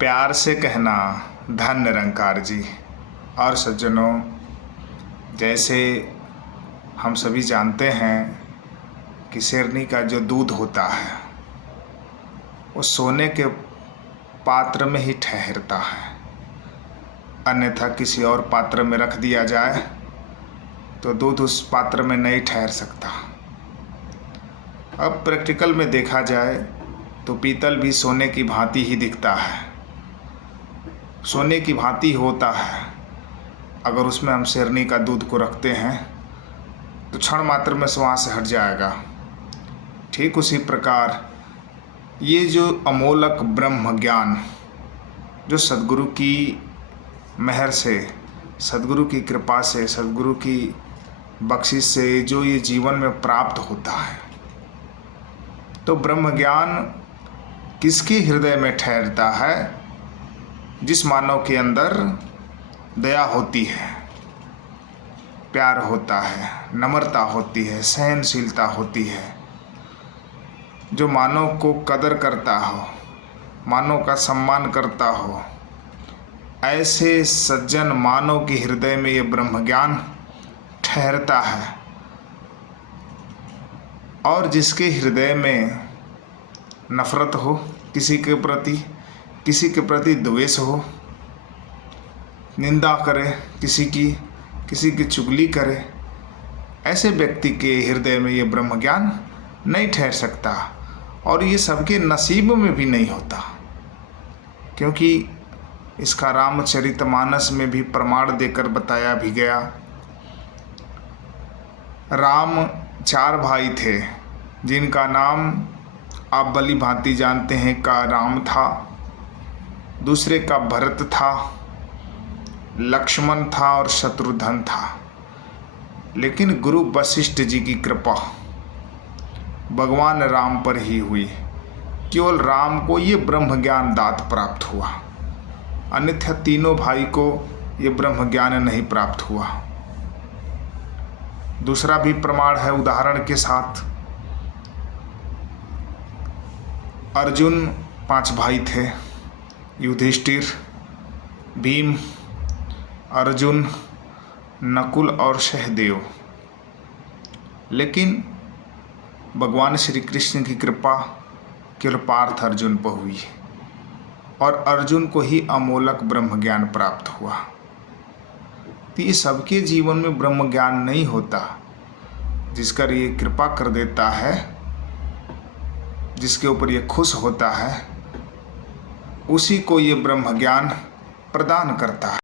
प्यार से कहना धन निरंकार जी। और सज्जनों, जैसे हम सभी जानते हैं कि शेरनी का जो दूध होता है वो सोने के पात्र में ही ठहरता है, अन्यथा किसी और पात्र में रख दिया जाए तो दूध उस पात्र में नहीं ठहर सकता। अब प्रैक्टिकल में देखा जाए तो पीतल भी सोने की भांति ही दिखता है, सोने की भांति होता है। अगर उसमें हम शेरनी का दूध को रखते हैं तो क्षण मात्र में वहाँ से हट जाएगा। ठीक उसी प्रकार ये जो अमोलक ब्रह्म ज्ञान जो सद्गुरु की मेहर से, सद्गुरु की कृपा से, सद्गुरु की बख्शिश से जो ये जीवन में प्राप्त होता है, तो ब्रह्म ज्ञान किसके हृदय में ठहरता है? जिस मानव के अंदर दया होती है, प्यार होता है, नम्रता होती है, सहनशीलता होती है, जो मानव को कदर करता हो, मानव का सम्मान करता हो, ऐसे सज्जन मानव के हृदय में ये ब्रह्म ज्ञान ठहरता है। और जिसके हृदय में नफरत हो, किसी के प्रति द्वेष हो, निंदा करे किसी की चुगली करे, ऐसे व्यक्ति के हृदय में ये ब्रह्म ज्ञान नहीं ठहर सकता। और ये सबके नसीब में भी नहीं होता, क्योंकि इसका रामचरितमानस में भी प्रमाण देकर बताया भी गया। राम 4 भाई थे, जिनका नाम आप भली भांति जानते हैं का राम था, दूसरे का भरत था, लक्ष्मण था और शत्रुघ्न था। लेकिन गुरु वशिष्ठ जी की कृपा भगवान राम पर ही हुई। केवल राम को ये ब्रह्म ज्ञान दात प्राप्त हुआ, अन्यथा तीनों भाई को ये ब्रह्म ज्ञान नहीं प्राप्त हुआ। दूसरा भी प्रमाण है उदाहरण के साथ। अर्जुन 5 भाई थे, युधिष्ठिर, भीम, अर्जुन, नकुल और सहदेव। लेकिन भगवान श्री कृष्ण की कृपा केवल पार्थ अर्जुन पर हुई और अर्जुन को ही अमोलक ब्रह्म ज्ञान प्राप्त हुआ। तो ये सबके जीवन में ब्रह्म ज्ञान नहीं होता। जिसका ये कृपा कर देता है, जिसके ऊपर ये खुश होता है, उसी को ये ब्रह्म ज्ञान प्रदान करता है।